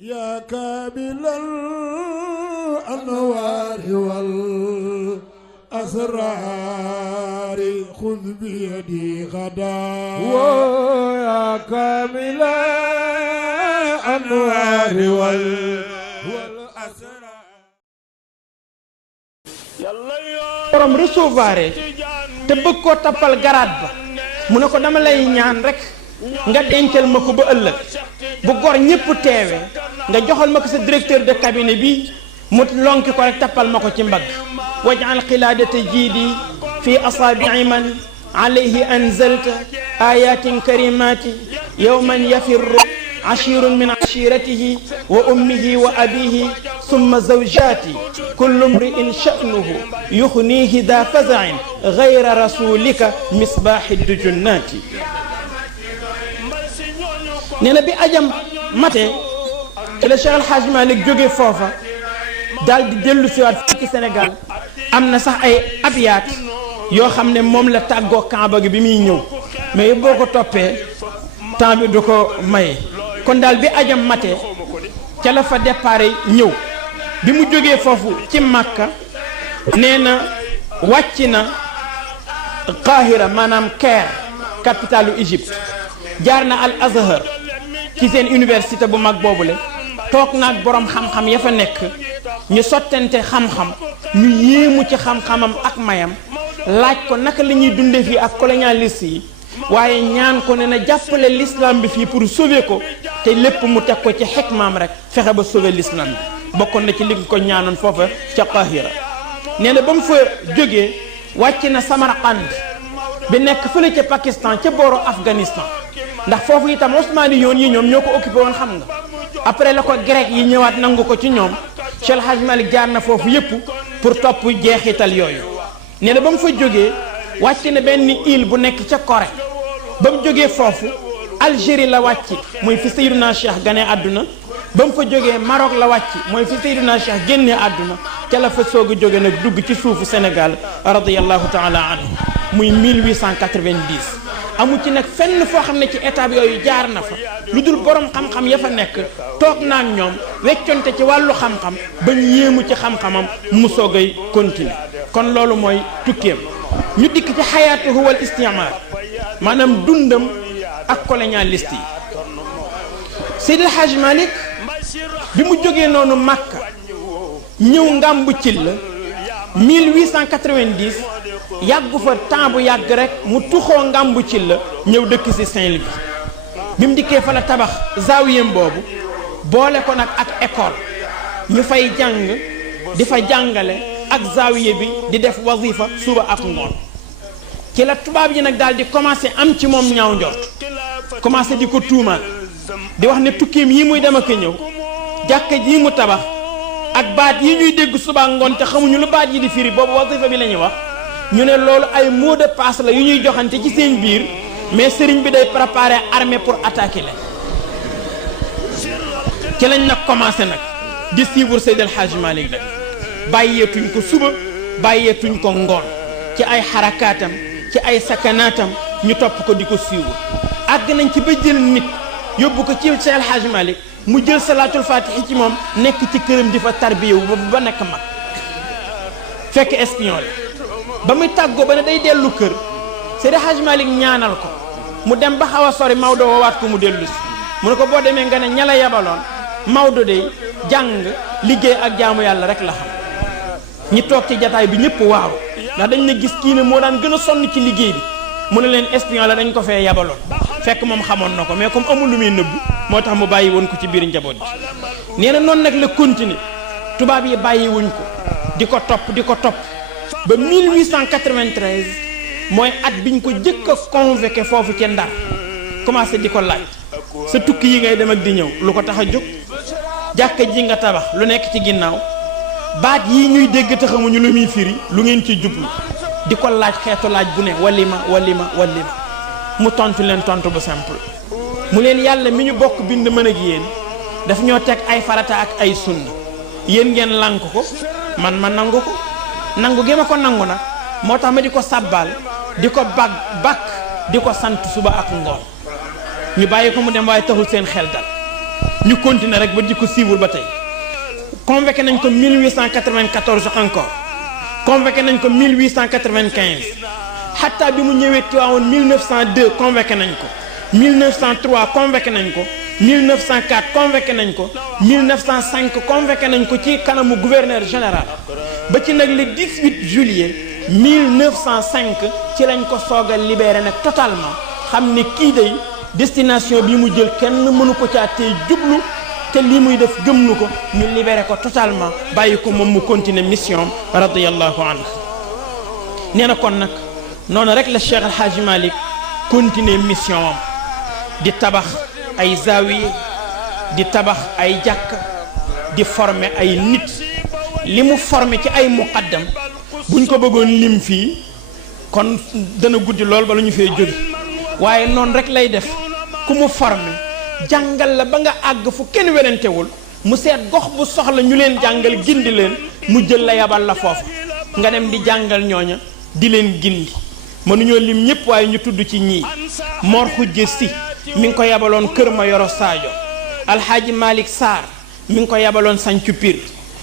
يا كامل الأنوار والأسرار خذ بيدي غدا يا كامل الأنوار والأسرار borom recevoir te bëgg koo tappal garaat ba mu ne ko dama lay ñaan rek nga dencal ma ko ba ëllëg bu gor ñëpp teewee nga joxal ma ko sa directeur de cabinet bi mu lonki ko rek tappal ma ko ci mbagg waj'al qilaadata jiidi fi asaabi'i man alayhi anzalta ayatin karimati yawman yafirru ashirun min ashiratihi wa ummihi wa abihi summa zawjati kullu mri'in sha'nuhu yukhnihi da faza'in ghayra rasulika misbahi dujunnati nee na bi ajam mate ci la Cheikh El Hadj Malick jóge foofa daal di dellu siwaat fii ci Sénégal am na sax ay abiyaat yoo xam ne moom la tàggoo Kaaba gi bi muy ñëw mais boo ko toppee temps bi du ko maye kon daal bi ajam mate ca la fa départ ñëw bi mu jógee foofu ci Makka nee na wàcc na Qahira maanaam Caire capitalu Égypte jaar na Al Azhar ci seen université bu mag boobule toog naag borom xam-xam ya fa nekk ñu sottante xam-xam ñu yéemu ci xam-xamam ak mayam laaj ko naka la ñuy dundee fii ak colonialiste yi waaye ñaan ko ne na jàppale l'islam bi fii pour sauver ko te lépp mu teg ko ci xikmaam rek fexe ba sauver l'islam bi bokkoon na ci li ko ñaanoon foofa ca Qahira nee na ba mu fa jógee wàcc na Samarqand bi nekk fële ca Pakistan ca booru Afghanistan ndax foofu itam Osmani yoon yi ñoom ñoo ko occupé woon xam nga après la ko grec yi ñëwaat nangu ko ci ñoom Cheikh El Hadj Malick jaar na foofu yëpp pour topp jeexital yooyu nee na ba mu fa jógee wàcc na benn île bu nekk ca Corée ba mu jógee foofu Algérie la wàcc mooy fi Seydina Cheikh gane àdduna ba mu fa jógee Maroc la wàcc mooy fi Seydina Cheikh génnee àdduna ca la fa soog a jóge nag dugg ci suufu Sénégal radiyallahu taala anhu muy 1890 amu ci nag fenn foo xam ne ci étape yooyu jaar na fa lu dul borom xam-xam ya fa nekk toog naa ak ñoom wecconte ci wàllu xam-xam ba ñu yéemu ci xam-xamam mu soogay continuer kon loolu mooy tukkeem ñu dikk ci xayaatuhu wal istimaar maanaam dundam ak colonialiste yi Seydi El Hadj Malick bi mu jógee noonu Makka ñëw Ngambu Cilla 1890 yàggu fa temps bu yàgg rek mu tuxoo Ngambu Cilla ñëw dëkk ci Saint-Louis bi mu dikkee fa la tabax zaawiyem boobu boole ko nag ak école ñu fay jàng di fa jàngale ak zaawiye bi di def wazifa suba ak ngoon ci la tubaab yi nag daal di commencé am ci moom ñaaw njort commencé di ko tuumaal di wax ne tukkeem yi muy dem ak ñëw jàkka ji mu tabax ak baat yi ñuy dégg suba ak ngoon te xamuñu lu baat yi di firi boobu wazifa bi la ñuy wax ñu ne loolu ay mot de passe la yu ñuy joxante ci seen biir mais sëriñ bi day préparer armée pour attaquer leen ci lañ nag commencé nag di suivre Seydi El Hadj Malick nag bàyyeetuñ ko suba bàyyeetuñ ko ngoon ci ay xarakaatam ci ay sakanaatam ñu topp ko di ko suivre àgg nañ ci ba jël nit yóbbu ko ci Seydi El Hadj Malick mu jël salaatul faatihi ci moom nekk ci këram di fa tarbiyewu ba nekk mag fekk espion la ba muy tàggoo ba ne day dellu kër Seydi El Hadj Malick ñaanal ko mu dem ba xaw a sori Maodo woowaat ko mu dellu si mu ne ko boo demee nga ne ña la yabaloon Maodo day jàng liggéey ak jaamu yàlla rek la xam ñi toog ci jataay bi ñëpp waaw ndax dañ ne gis kii ne moo daan gën a sonn ci liggéey bi mu ne leen espion la dañ ko fee yabaloon fekk moom xamoon na ko mais comme amul lu muy nëbbu moo tax mu bàyyi woon ko ci biir njaboot bi nee na noonu nag la continuer tubaab yi bàyyi wuñ ko di ko topp ba 1893 mooy at biñ ko jëkk a convoqué foofu ci Ndar commencé di ko laaj sa tukki yi ngay dem ak di ñëw lu ko tax a jóg jàkka ji nga tabax lu nekk ci ginnaaw baat yi ñuy dégg te xamuñu lu muy firi lu ngeen ci jublu di ko laaj xeetu laaj bu ne walima mu tontu leen tontu bu simple mu leen yàlla mi ñu bokk bind mën ak yéen daf ñoo teg ay farata ak ay sunna yéen ngeen lànk ko man ma nangu ko nangu gi ma ko nangu nag moo tax ma di ko sàbbaal di ko bakk di ko sant suba ak ngoon ñu bàyyi ko mu dem waaye taxul seen xel dal ñu continuer rek ba di ko siiwul ba tey convoqué nañ ko 1894 encore convoqué nañ ko 1895 xataa bi mu ñëwee Tiwaawoon 1902 convoqué nañ ko 1903 convoqué nañ ko 1904 convoqué nañ ko 1905 convoqué nañ ko ci kanamu gouverneur général ba ci nag le 18 juillet 1905 ci lañ ko soog a libéré nag totalement xam ne kii day destination bi mu jël kenn mënu ko caa tey jublu te lii muy def gëm nu ko ñu libéré ko totalement bàyyi ko moom mu continuer mission radiyallahu anhu nee na kon nag noonu rek la Cheikh El Hadj Malick continuer mission am di tabax ay zawiye di tabax ay jàkk di former ay nit li mu former ci ay muqaddam buñ ko bëggoon lim fii kon dana guddi lool ba lu ñu fee jóge waaye noonu rek lay def ku mu former jàngal la ba nga àgg fu kenn werantewul mu seet gox bu soxla ñu leen jàngal gindi leen mu jël la yabal la foofu nga dem di jàngal ñooña di leen gindi mënuñoo lim ñëpp waaye ñu tudd ci ñii Mor Xujje Si mi ngi ko yabaloon Kër Mayoro Sadio Alxaaji Malick Sarr mi ngi ko yabaloon Sancu Pir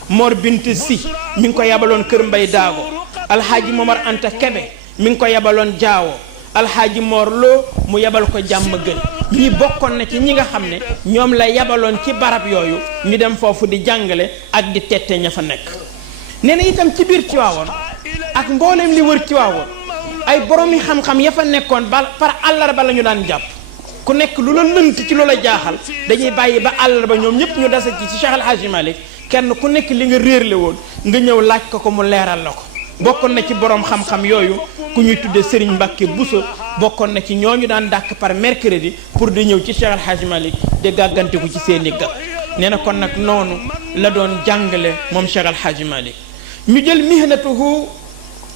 Mor Bint Si mi ngi ko yabaloon Kër Mbay Daago Alxaaji Momar Anta Kebe mi ngi ko yabaloon Jaawo Alxaaji Mor Lo mu yabal ko Jàmm Gën ñi bokkoon na ci ñi nga xam ne ñoom la yabaloon ci barab yooyu ñu dem foofu di jàngale ak di tette ña fa nekk nee na itam ci biir Tiwaawoon ak mboolem li wër Tiwaawoon ay boromi xam-xam ya fa nekkoon ba par àllarba la ñu daan jàpp ku nekk lu la lënt ci lu la jaaxal dañuy bàyyi ba àllarba ñoom ñëpp ñu dase ci Cheikh El Hadj Malick kenn ku nekk li nga réerle woon nga ñëw laaj ko mu leeral la ko bokkoon na ci borom xam-xam yooyu ku ñuy tudde Serigne Mbacke Bousso bokkoon na ci ñooñu daan dàkk par mercredi pour di ñëw ci Cheikh El Hadj Malick di gàggantiku ci seeni gag nee na kon nag noonu la doon jàngale moom Cheikh El Hadj Malick ñu jël mihnatuhu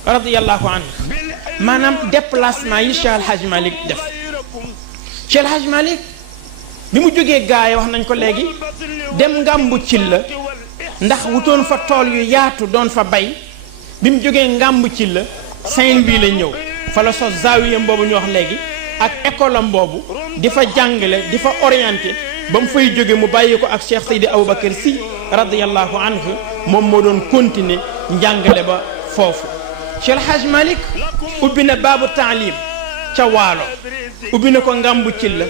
radiyallahu anhu maanaam déplacement yi Cheikh El Hadj Malick def Cheikh El Hadj Malick bi mu jógee gaay wax nañ ko léegi dem Ngàmbu Cilla ndax wutoon fa tool yu yaatu doon fa bay bi mu jógee Ngàmbu Cilla Saint-Louis la ñëw fa la sos zawiyam boobu ñu wax léegi ak école am boobu di fa jàngale di fa orienté ba mu fay jóge mu bàyyi ko ak Cheikh Seydi Aboubacar Sy radiyallahu anhu moom moo doon continuer njàngale ba foofu Cheikh El Hadj Malick ubbi na baabu taalim ca Waalo ubbi na ko Ngàmbu Cilla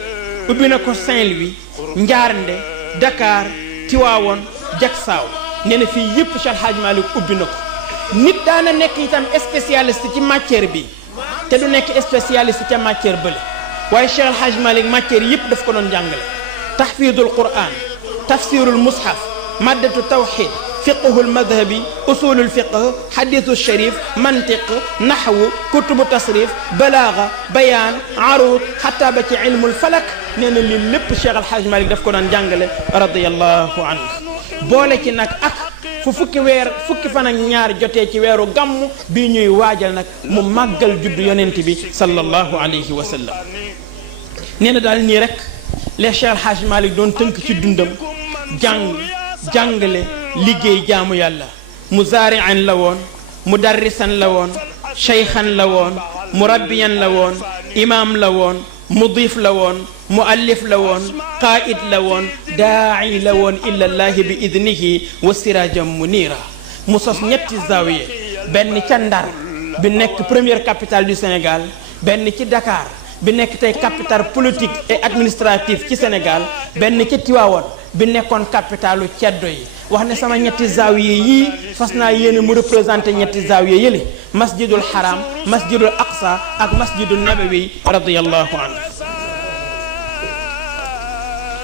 ubbi na ko Saint-Louis Njaarnde Dakar Tiwaawoon Jaksaaw nee na fii yëpp Cheikh El Hadj Malick ubbi na ko nit daana nekk itam spécialiste ci matière bi te du nekk spécialiste ca matière bële waaye Cheikh El Hadj Malick matière yëpp daf ko doon jàngale tahfidul Qur'an tafsirul mushaf maddatu tawxid fiqhul madhabi usulul fiqh hadithu sharif mantiq nahwu kutubu tasrif balaaga bayaan arud xataa ba ci ilmul falak nee na lii lépp Cheikh El Hadj Malick daf ko doon jàngale radiyallahu anhu boole ci nag ak fu fukki fan ak ñaar jotee ci weeru gàmm bii ñuy waajal nag mu màggal juddu yonent bi sallallahu alayhi wa sallam nee na daal nii rek les Cheikh El Hadj Malick doon tënk ci dundam jàngale liggéey jaamu yàlla muzaari'an la woon mudarrisan la woon cheykhan la woon murabbiyan la woon imaam la woon mudif la woon muallif la woon qaa'id la woon daa'i la woon ila llahi bi idnihi wa sirajan munira mu sos ñetti zawiye benn ca Ndar bi nekk première capitale du Sénégal benn ci Dakar bi nekk tey capitale politique et administrative ci Sénégal benn ci Tiwaawoon bi nekkoon capitalu ceddo yi wax ne sama ñetti zawiye yii fas naa yéene mu représenté ñetti zawiye yële masjidul haram masjidul aqsa ak masjidul nabawi radiyallahu anhu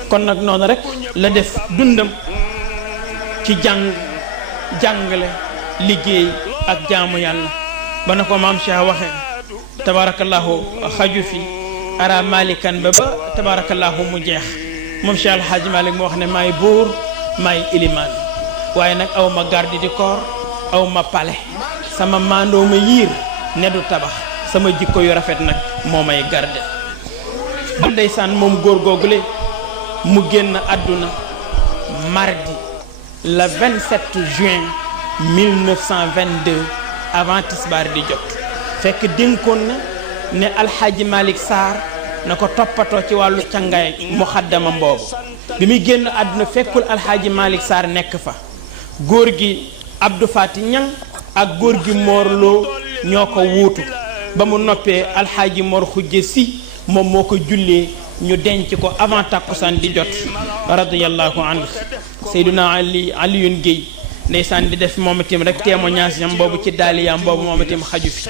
kon nag noonu rek la def dundam ci jàngale liggéey ak jaamu yàlla ba na ko maam Cheikh waxe tabarakallahu xaju fi ara malikan ba tabarakallahu mu jeex moom Cheikh El Hadj Malick mu wax ne maay buur maay ilimaan waaye nag aw ma garde du corps aw ma pale sama maandoo ma yiir ne du tabax sama jikko yu rafet nag moo may garde ba ndeysaan moom góor googule mu génn àdduna mardi le 27 juin 1922 avant tisbaar di jot fekk dénkoon na ne alxaaji Malick Sarr na ko toppatoo ci wàllu cangaay muxaddama mboobu bi muy génn àdduna fekkul alxaaji Malick Sarr nekk fa góor gi Abdou Fati Ñang ak góor gi Morlo ñoo ko wuutu ba mu noppee alxaaji Mor Xujje Si moom moo ko jullee ñu denc ko avant takkusaan di jot radiyallahu anhu Seydina Aliyun Géey ndeysaan di def moom itam rek témoignage yam boobu ci daaliyam boobu moom itam xaju fi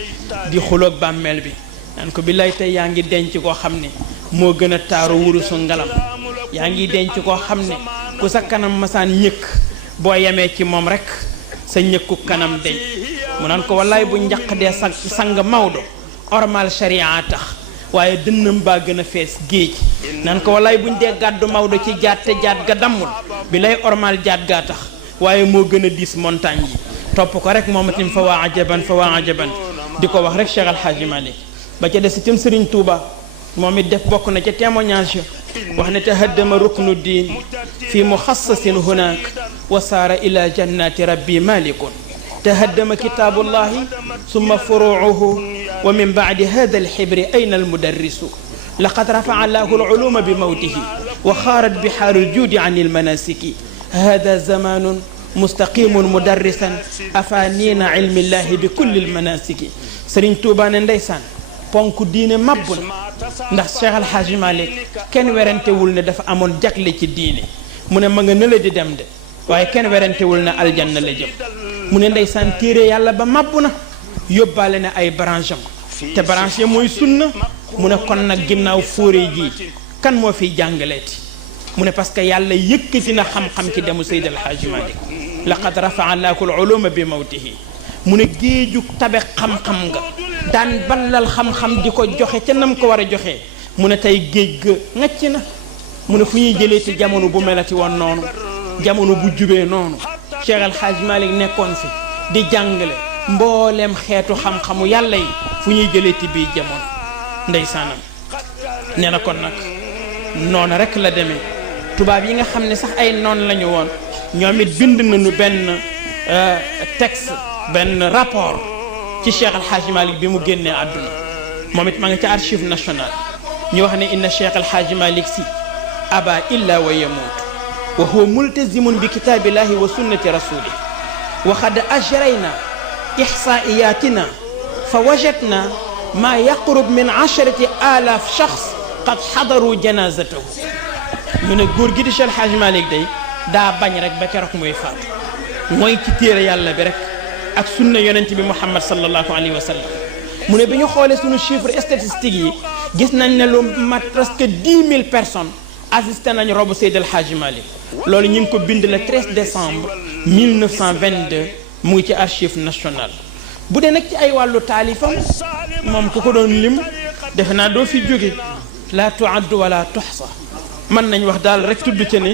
di xuloog bàmmeel bi naan ko billaay tey yaa ngi denc koo xam ne moo gën a taaru wurusu ngalam yaa ngi denc koo xam ne ku sa kanam masaan ñëkk boo yemee ci moom rek sa ñëkku kanam deñ mu naan ko wallaay bu njaq dee sang Maodo ormal sharia tax waaye dënnam baa gën a fees géej naan ko wallaay buñ dee gàddu Maodo ci jaat te jaat ga dammul bi lay ormal jaat gaa tax waaye moo gën a diis montagne yi topp ko rek moom itam fa waa ajaban di ko wax rek Cheikh Alhaaji Malick ba ca des itam Serigne Touba moom it def bokk na ca témoignage wax ne tahaddama ruknu diin fi muxassasin hunaak wa saara ila jannati rabbi malikun tahaddama kitaabullahi summa furuuhu wa min baadi hada alxibri ayna almudarrisu laqad rafaa allahu aluluma bi mawtihi wa xaarat bihaaru aljuudi an almanasiki hada zamanun mustaqimun mudarrisan afaaniina ilmillahi bi kulli almanasiki Sëriñ Tuubaa ne ndeysaan ponk diine mabbu na ndax Cheikh Alhaaji Malick kenn werantewul ne dafa amoon jagle ci diine mu ne ma nga nële di dem de waaye kenn werantewul ne aljanna la jëm mu ne ndeysaan téere yàlla ba mabbu na yóbbaale na ay branche am te branche ya mooy sunna mu ne kon nag ginnaaw fóore ji kan moo fiy jàngaleeti mu ne parce que yàlla yëkkati na xam-xam ci demu Seydi Alhaaji Malick laqad rafaa allahu al-uluma bi mawtihi mu ne géeju tabe xam-xam nga daan ballal xam-xam di ko joxe ca nam ko war a joxe mu ne tey géej ga ngacc na mu ne fu ñuy jëlee ci jamono bu melati woon noonu jamono bu jubee noonu Cheikh Alhaaji Malick nekkoon fi di jàngale mbooleem xeetu xam-xamu yàlla yi fu ñuy jëlee ci bii jamono ndeysaanam nee na kon nag noonu rek la demee tubaab yi nga xam ne sax ay noon lañu woon ñoom it bind nañu benn texte benn rapport ci Cheikh Alhaaji Malick bi mu génnee àdduna moom it ma nga ca archive nationale ñu wax ne inna Cheikh Alhaaji Malick Sy aba illa wa yamuutu wa huwa multazimun bi kitaabillahi wa sunnati rasulih wa qad ajrayna ihsaiyatina fa wajadna ma yaqrub min 10,000 shakhs qad hadaru janazatahu ñu ne góor gi di Cheikh Alhaaji Malick day daa bañ rek ba keroog muy faatu mooy ci téere yàlla bi rek ak sunna yonent bi Muhammad sallallahu alayhi wa sallam mu ne bi ñu xoolee suñu chiffre statistique yi gis nañ ne lu mat presque 10,000 personnes assisté nañ robu Seydi Alhaaji Malick loolu ñu ngi ko bind le 13 décembre 1922 mu ngi ci archive nationale bu dee nag ci ay wàllu taalifam moom ku ko doon lim defe naa doo fi jóge la tuaddu wala tuxsa mën nañ wax daal rek tudd ca ne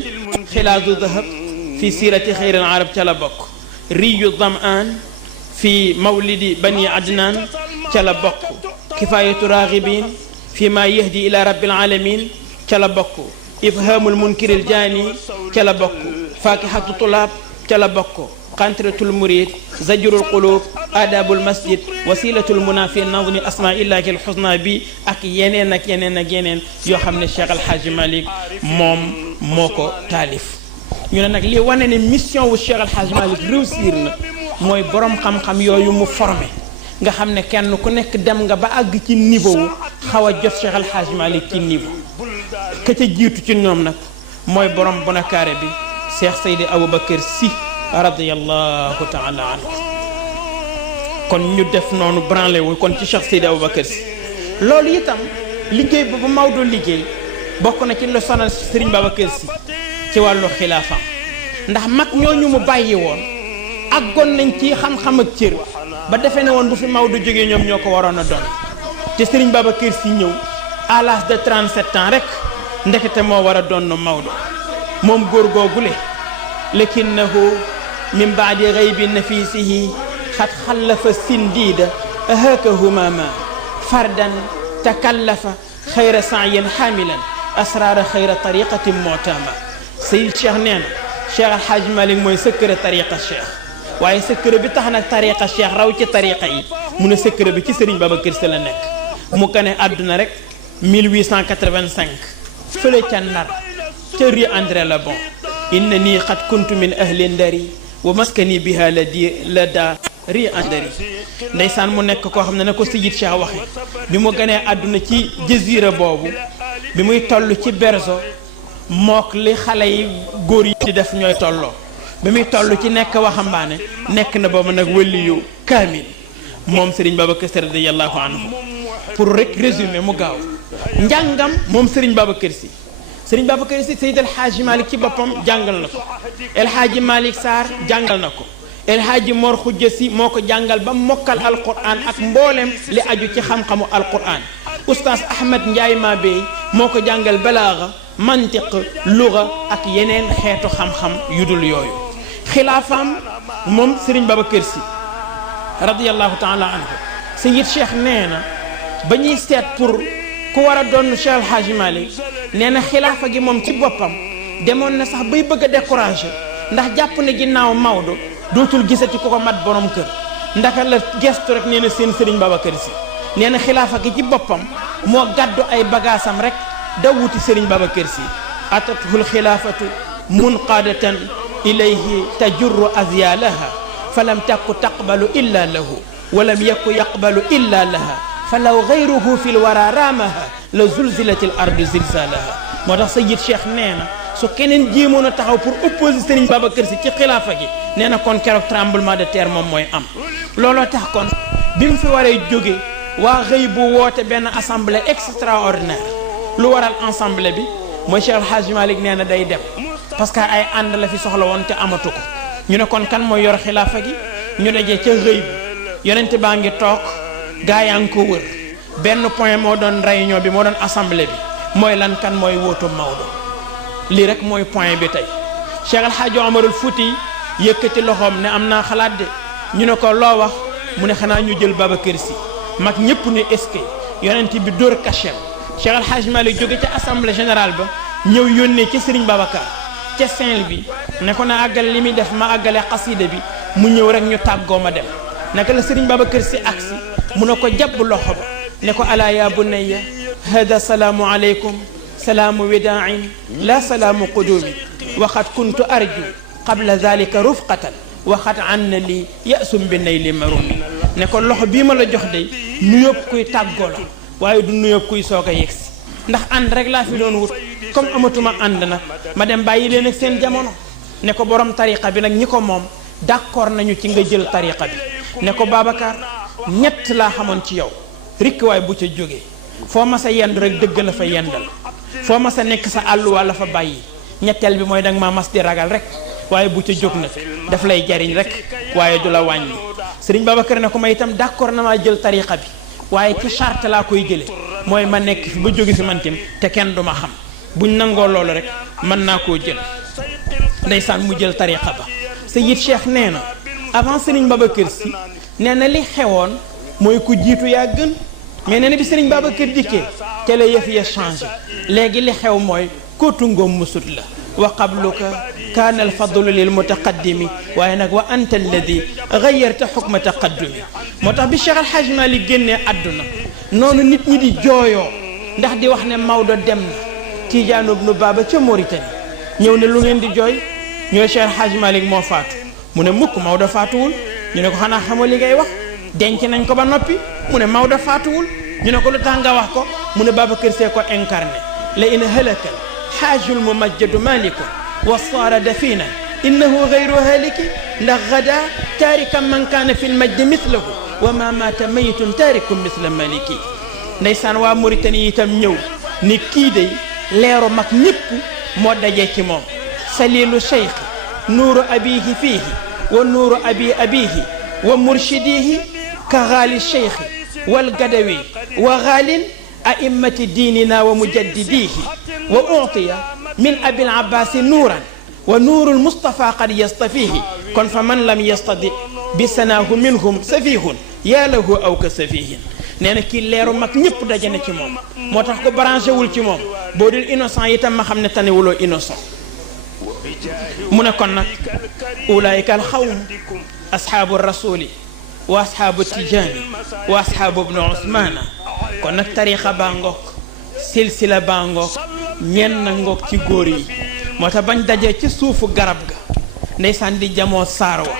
xilaadu dahab fi siirati xayri al arab ca la bokk riyu damaan fi mawlidi bani adnan ca la bokk kifayatu raghibin fi ma yahdi ila rabbil alamin ca la bokk ifhamul munkiril jaani ca la bokk fakihatu tulaab ca la bokk qantratul murid zajrul qulub adabul masjid wasilatul muna fi nazmi asmaillahi al husna bi ak yeneen ak yeneen ak yeneen yoo xam ne Cheikh Alhaaji Malick moom moo ko taalif ñu ne nag li wane ne mission wu Cheikh Alhaaji Malick réussir na mooy borom xam-xam yooyu mu formé nga xam ne kenn ku nekk dem nga ba àgg ci niveau wu xaw a jot Cheikh Alhaaji Malick ci niveau ka ca jiitu ci ñoom nag mooy borom bonakaare bi Cheikh Seydi Aboubacar Sy radiyallahu taala anhu kon ñu def noonu branlé wu kon ci Cheikh Seydi Aboubacar Sy loolu itam liggéey ba Maodo liggéey bokk na ci lu sonal Serigne Babacar Sy ci wàllu xilaafa ndax mag ñooñu mu bàyyi woon àggoon nañ ci xam-xam ak cër ba defee ne woon bu fi Maodo jógee ñoom ñoo ko waroon a doon te Serigne Babacar Sy ñëw à l'âge de 37 ans rek ndekete moo war a doon Maodo moom góor googule lakinnahu min baadi gaybi nafisihi xat xallafa sindiida ahaka humama fardan takallafa xayra saayin xaamilan asraara xayra tariqatin motama Seydi Cheikh nee na Cheikh Alhaaji Malick mooy secret tariqa Cheikh waaye secret bi tax nag tariqa Cheikh raw ci tariqa yi mu ne secret bi ci Serigne Babacar Sy la nekk mu gane àdduna rek 1885 fële ca Ndar ca rue André Le Bon inna nii xat kuntu min ahli ndari wa maskani biha la da rue Andari ndeysaan mu nekk koo xam ne na ko Seyid Cheikh waxe bi mu ganee àdduna ci jazira boobu bi muy toll ci berzo mook li xale yi góor yi di def ñooy tolloo bi muy toll ci nekk waxambaane nekk na boobu nag waliyu kaamil moom Serigne Babacar Sy radiyallahu anhu pour rek résumer mu gaaw njàngam moom Serigne Babacar Sy Serigne Babacar Sy Seydi El Hadji Malick ci boppam jàngal na ko El Hadji Malick Sarr jàngal na ko El Hadji Mor Khoudia Sy moo ko jàngal ba mokkal alquran ak mboolem li aju ci xam-xamu alquran oustaz Ahmed Ndiaye Mabey moo ko jàngal balaaga mantiq luga ak yeneen xeetu xam-xam yu dul yooyu xilaafaam moom Serigne Babacar Sy radiyallahu taala anhu Seyid Cheikh nee na ba ñuy seet pour ku war a doon Cheikh El Hadji Malick nee na xilaafa gi moom ci boppam demoon na sax bay bëgg a découragé ndax jàpp na ginnaaw Maodo dootul gisati ku ko mat borom kër ndaka la gestu rek nee na seen Serigne Babacar Sy nee na xilaafa gi ci boppam moo gàddu ay bagaasam rek daw wuti Serigne Babacar Sy atatul xilaafatu munqadatan ilayhi tajurru azyalaha falam takku taqbalu illa lahu walam yakku yaqbalu illa laha falaw gayruhu fi lwara raamaha la zulzilati l ardu zilzalaha moo tax Seyid Cheikh nee na su keneen jéemoon a taxaw pour opposer Serigne Babacar Sy ci xilaafa gi nee na kon keroog tremblement de terre moom mooy am looloo tax kon bi mu fi waree jóge waa xëy bu woote benn assemblée extraordinaire lu waral assemblée bi mooy Cheikh El Hadji Malick nee na day dem parce que ay ànd la fi soxla woon te amatu ko ñu ne kon kan mooy yor xilaafa gi ñu dajee ca xëy bu yonente baa ngi toog gaa yaa ngi ko wër benn point moo doon réunion bi moo doon assemblée bi mooy lan kan mooy wóotu Maodo lii rek mooy point bi tey Cheikh El Hadji Omarul Fouti yëkkati loxoom ne am naa xalaat de ñu ne ko loo wax mu ne xanaa ñu jël Babacar Sy mag ñëpp ne est-ce que yonent bi dóor kachem Cheikh El Hadji Malick jóge ca assemblée générale ba ñëw yónnee ca Serigne Babacar ca Saint-Louis ne ko na àggale li muy def ma àggale xasida bi mu ñëw rek ñu tàggoo ma dem naka la Serigne Babacar Sy agsi mu ne ko jàpp loxo ba ne ko alaa ya bunayya hada salaamu aleykum salaamu widaain la salaamu qudumi waxat kuntu arju qabla dalika rufqatan waxat anna li yasum bi nay li marumi ne ko loxo bii ma la jox de nuyób kuy tàggoo la waaye du nuyób kuy soog a yegsi ndax ànd rek laa fi doon wut comme amatuma ànd nag ma dem bàyyi leen ak seen jamono ne ko borom tariqa bi nag ñi ko moom d'accord nañu ci nga jël tariqa bi ne ko Babacar ñett laa xamoon ci yow rikk waay bu ca jógee foo ma sa yendu rek dëgg la fa yendal foo ma sa nekk sa àlluwa la fa bàyyi ñetteel bi mooy danga maa mas di ragal rek waaye bu ca jóg nag daf lay jariñ rek waaye du la wàññi Serigne Babacar ne ko ma itam d'accord na maa jël tariqa bi waaye ci charte laa koy jële mooy ma nekk fi ba jóge fi mantim te kenn du ma xam buñ nangoo loolu rek mën naa koo jël ndeysaan mu jël tariqa ba Seyid Cheikh nee na avant Serigne Babacar Sy nee na li xewoon mooy ku jiitu yaa gën mais nee na bi Serigne Babacar dikkee ca la yëf ya changé léegi li xew mooy kootu ngoom musut la wa qabluka kaana alfadlu lil mutaqaddimi waaye nag wa anta alladi gayyarta xukma taqaddumi moo tax bi Cheikh El Hadji Malick génnee àdduna noonu nit ñi di jooyoo ndax di wax ne Maodo dem na Tidiane ibnu Baba ca Mauritanie ñëw ne lu ngeen di jooy ñooy Cheikh El Hadji Malick moo faatu mu ne mukk Maodo faatuwul ñu ne ko xanaa xamoo li ngay wax denc nañ ko ba noppi mu ne Maodo faatuwul ñu ne ko lu tax nga wax ko mu ne Babacar Sy ko incarné la in halaka xaajul mumajjadu malikun wa saara dafina innahu gayru haliki ndax gada taarikan man kaana fi lmajdi mislahu wa ma maata mayitun taarikum misla maliki ndeysaan waa Mauritanie itam ñëw ni kii day leeru mag ñëpp moo dajee ci moom salilu cheikh nuuru abihi fiihi wa nuuru abi abihi wa murshidihi ka gaali cheikh wal gadawi wa gaalin a'immati diinina wa mujaddidihi wa utiya min abil abbasi nuuran wa nuurul mustafa qad yastafihi kon fa man lam yastadi bi sanaahu minhum safihun yaa lahu aw ka safihin nee na kii leeru mag ñëpp daje na ci moom moo tax ko branché wul ci moom boo dul innocent itam ma xam ne tanewuloo innocent mu ne kon nag ulaayika al xawm ashaabu rasuli wa ashaabu tijaani wa ashaabu ibnu usmaana kon nag tariqa baa ngoog silsila baa ngoog ñenn ngoog ci góor yi moo tax bañ dajee ci suufu garab ga ndeysaan di jamoo saar wa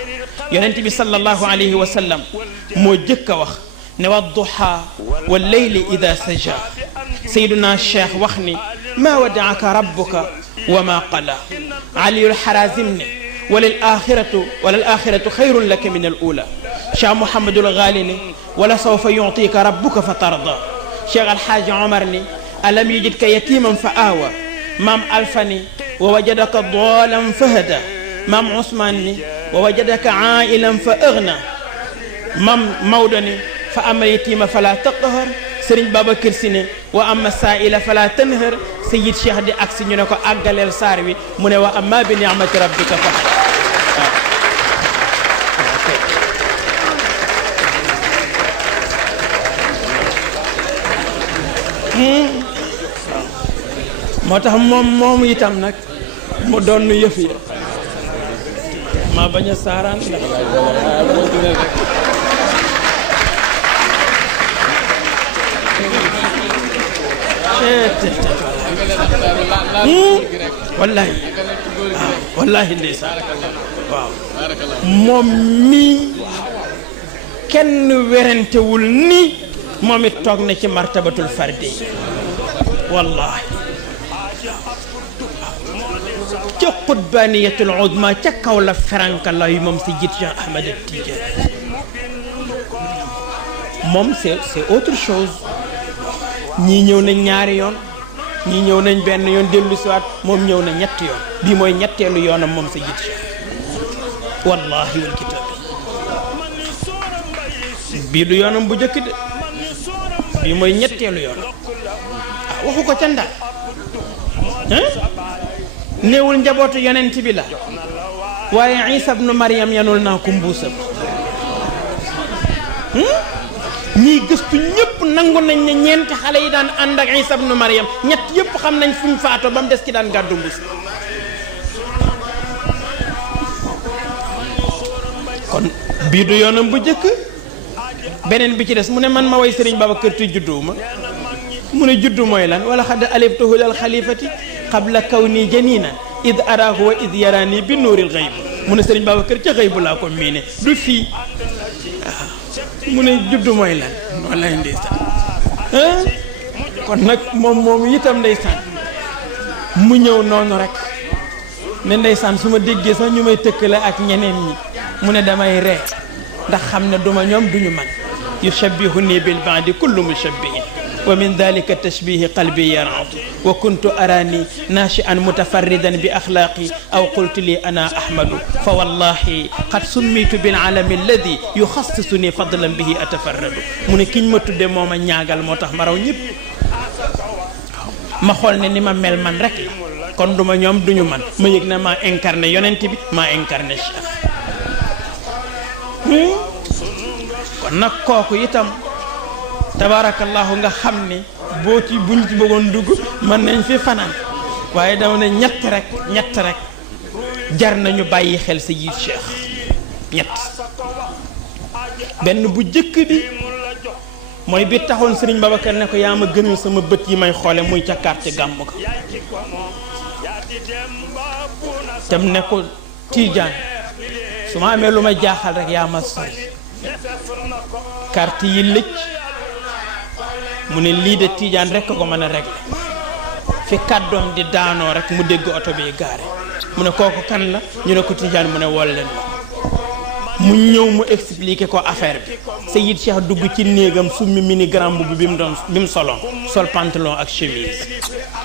yonent bi sallallahu alayhi wa sallam moo jëkk a wax ne wa duha wa leyli ida saja sayduna cheikh wax ni ma wadaaka rabbuka wa ma qala aliyul harazim ne walal axiratu xayrun laka min al ula cheikh mouhamadul ghali ne wala sawfa yutika rabbuka fa tarda cheikh alhaaji omar ni alam yujidka yatiman fa aawa maam alfani wa wajadaka doolan fa hada maam ousmane ni wa wajadaka ailan fa agna maam mawdo ni fa ama yatima fala taqhar sëriñ Babacar Si ne wa ama saaila fala tanhar sayid cheikh di agsi ñu ne ko àggaleel saar wi mu ne wa ama bi ni'mati rabbika fa moo tax moom itam nag mu doon nu yëf ya maa bañ a saaraan wallahi waaw wallahi ndeysaan waaw moom mii kenn werantewul ni moom it toog na ci martabatul fardi wallahi ca qutbaniyatul uzma ca kaw la feranka la yu moom si jiit Cheikh Ahmed Tidiane moom c'est autre chose ñii ñëw nañ ñaari yoon ñii ñëw nañ benn yoon dellu siwaat moom ñëw na ñetti yoon bii mooy ñetteelu yoonam moom sa jiit Cheikh wallahi wal kitab bii du yoonam bu njëkk de bii mooy ñetteelu yoonam waxu ko ca ndal néewul njabootu yonent bi la waaye Isa ibnu Maryam yanul naa ko mbuusam ñii gëstu ñëpp nangu nañ ne ñeenti xale yi daan ànd ak Isa ibnu Maryam ñett yëpp xam nañ fuñ faatoo ba mu des ci daan gàddu mbuus kon bii du yoonam bu njëkk beneen bi ci des mu ne man ma way Sëriñ Babacar Ty judduwuma mu ne juddu mooy lan wala xad aliftuhu lal xalifati qabla kawni janina id araahu wa id yarani bi nuuril xayb mu ne Sëriñ Babacar ca xëy bu laa ko miine du fii mu ne juddu mooy lan wallaay ndeysaan kon nag moom itam ndeysaan mu ñëw noonu rek ne ndeysaan su ma déggee sax ñu may tëkkale ak ñeneen ñi mu ne damay ree ndax xam ne duma ñoom duñu man yushabbihuni bil ba'di kullu mushabbihin wa min dhalika tashbihi qalbi yar'atu wa kuntu arani nashi'an mutafarridan bi akhlaqi aw qultu li ana ahmadu fa wallahi qad summitu bil alami alladhi yukhassisuni fadlan bihi atafarradu mu ne kiñ ma tudde moo ma ñaagal moo tax ma raw ñëpp ma xool ne ni ma mel man rek la kon duma ñoom duñu man ma yëg na maa incarné yonent bi maa incarné Cheikh kon nag kooku itam tabarakallahu nga xam ni boo ci buñ ci bëggoon dugg mën nañ fi fanaan waaye dama ne ñett rek jar nañu bàyyi xel sa yiit Cheikh ñett benn bu jëkk bi mooy bi taxoon Sëriñ Babacar ne ko yaa ma gënal sama bët yi may xoole muy ca carte gàmm ko tam ne ko Tidiane su ma amee lu ma jaaxal rek yaa ma sori carte yi lëj mu ne lii de Tidiane rek ko mën a régler fi kàddoom di daanoo rek mu dégg oto bi gaare mu ne kooku kan la ñu ne ko Tidiane mu ne wol leen mu ñëw mu expliquer ko affaire bi Seyid Cheikh dugg ci néegam summi mini grand boubou bi mu soloon sol pantalon ak chemise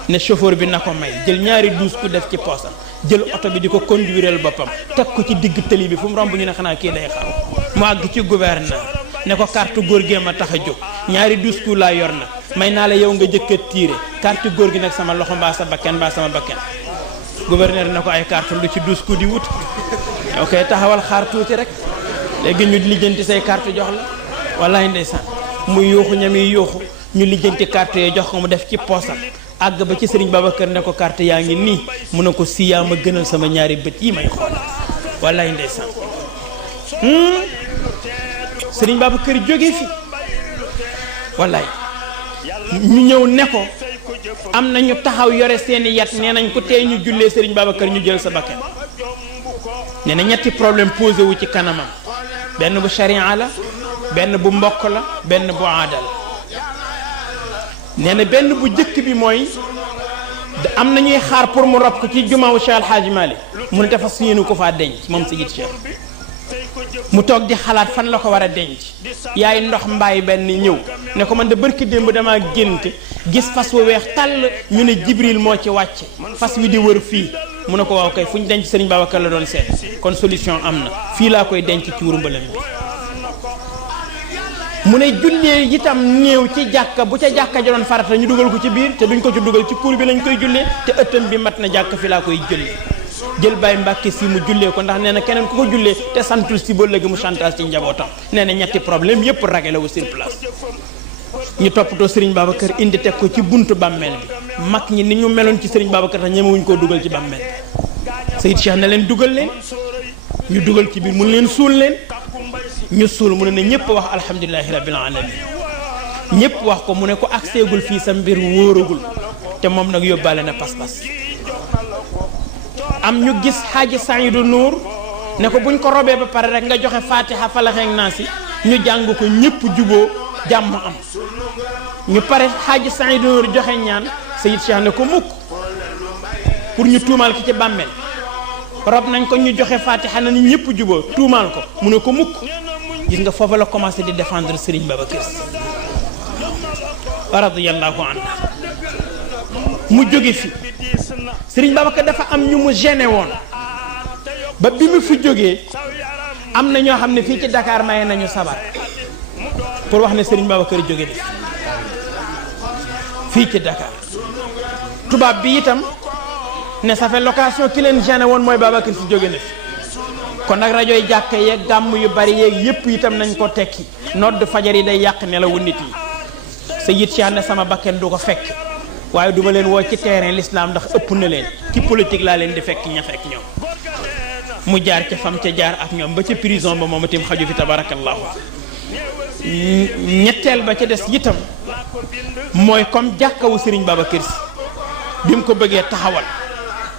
ne chauffeur bi na ko may jël ñaari douze ku def ci poosam jël oto bi di ko conduireel boppam teg ko ci digg tëli bi fu mu romb ñu ne xanaa kii day xaru mu àgg ci gouverneur ne ko carte góor gee ma tax a jóg ñaari douze ku laa yor na may naa la yow nga jëkk a tiire carte góor gi nag sama loxo mbaa sa bakken mbaa sama bakken gouverneur ne ko ay carte lu ci douze ku di wut ok taxawal xaar tuuti rek léegi ñu lijjanti say carte jox la wallaay ndeysaan mu yuuxu ñami yuuxu ñu lijjanti carte yooyu jox ko mu def ci poosam àgg ba ci Sëriñ Babacar ne ko carte yaa ngi nii mu ne ko si yaa ma gënal sama ñaari bët yi may xool wallaay ndeysaan Sëriñ Babacar jóge fi wallaay ñu ñëw ne ko am na ñu taxaw yore seeni yat nee nañ ko tey ñu jullee Serigne Babacar ñu jël sa bakkan nee na ñetti problème posé wu ci kanamam benn bu charia la benn bu mbokk la benn bu aada la nee na benn bu jëkk bi mooy am na ñuy xaar pour mu rob ko ci jumaawu Cheikh El Hadj Malick mu ne dafa yéenu ko faa denc moom Seyid Cheikh mu toog di xalaat fan la ko war a denc yaay ndox mbaay benn ñëw ne ko man de barki démb damaa gént gis fas wu weex tàll ñu ne Jibril moo ci wàcce fas wi di wër fii mu ne ko waaw kay fu ñu denc Serigne Babacar la doon seet kon solution am na fii laa koy denc ci wuru mbalam bi mu ne jullee itam néew ci jàkka bu ca jàkka ja doon farata ñu dugal ko ci biir te duñ ko ci dugal ci kuur bi lañ koy jullee te ëttam bi mat na jàkka fi laa koy jullee jël Baye Mbàkke si mu jullee ko ndax nee na keneen ku ko jullee te santul si ba léegi mu chantage ci njabootam nee na ñetti problème yépp réglé wu sur place ñu toppatoo Serigne Babacar indi teg ko ci buntu bàmmeel bi mag ñi ni ñu meloon ci Serigne Babacar tax ñemewuñ koo dugal ci bàmmeel bi Seyid Cheikh na leen dugal leen ñu dugal ci biir mun leen suul leen ñu suul mu ne ne ñëpp wax alhamdulilahi rabbil alamin ñëpp wax ko mu ne ko agseegul fii sa mbir wóoragul te moom nag yóbbaale na pas-pas am ñu gis xaaji Saïdou Nour ne ko buñ ko robee ba pare rek nga joxe fatiha falaxeeg naa si ñu jàng ko ñëpp juboo jàmm am ñu pare xaaji Saïdou Nour joxe ñaan Seyid Cheikh ne ko mukk pour ñu tuumaal ki ci bàmmeel rob nañ ko ñu joxe fatiha na ni ñëpp juboo tuumaal ko mu ne ko mukk gis nga foofu la commencé di défendre Serigne Babacar Sy radiyallahu anhu mu jóge fi Serigne Babacar dafa am ñu mu gêné woon ba bi mu fi jógee am na ñoo xam ne fii ci Dakar maye nañu sabar pour wax ne Serigne Babacar jóge na fii ci Dakar tubaab bi itam ne ça fait location ki leen gêné woon mooy Babacar Sy jóge na fi kon nag rajo yi jàkka yeeg gàmm yu bari yeeg yépp itam nañ ko tekki nodd fajar yi day yàq nelawu nit yi Seyid Cheikh ne sama bakken du ko fekk waaye duma leen woo ci terrain l'islam ndax ëpp na leen ci politique laa leen di fekk ña fekk ñoom mu jaar ca fam ca jaar ak ñoom ba ca prison ba moom itam xaju fi tabarakallahu ñetteel ba ca des itam mooy comme jàkkawu Serigne Babacar Sy bi mu ko bëggee taxawal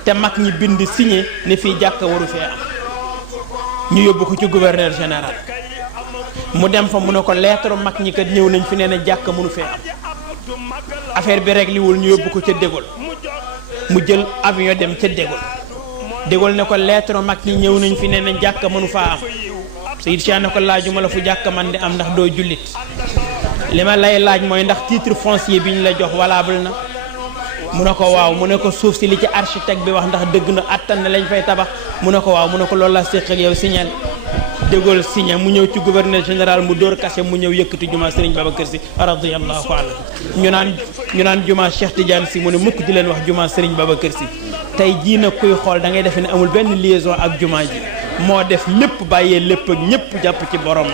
te mag ñi bind signé ne fii jàkka waru fee am ñu yóbbu ko ci gouverneur général mu dem fa mu ne ko lettre mag ñi kat ñëw nañ fi nee na jàkka mënu fee am affaire bi réglé wul ñu yóbbu ko ca Dégol mu jël avion dem ca Dégol ne ko lettre mag ñi ñëw nañ fi nee na jàkka mënu faa am Seyid Cheikh ne ko laajuma la fu jàkka man di am ndax doo jullit li ma lay laaj mooy ndax titre foncier bi ñu la jox valable na mu ne ko waaw mu ne ko suuf si li ci architecte bi wax ndax dëgg na attan na lañ fay tabax mu ne ko waaw mu ne ko loolu la séq ak yow signal Dégol signé mu ñëw ci gouverneur général mu dóor kase mu ñëw yëkkati juma Serigne Babacar Sy radiyallahu anhu ñu naan juma Cheikh Tidiane Sy mu ne mukk di leen wax juma Serigne Babacar Sy tey jii nag kuy xool da ngay defe ne amul benn liaison ak juma ji moo def lépp bàyyee lépp ak ñëpp jàpp ci boromam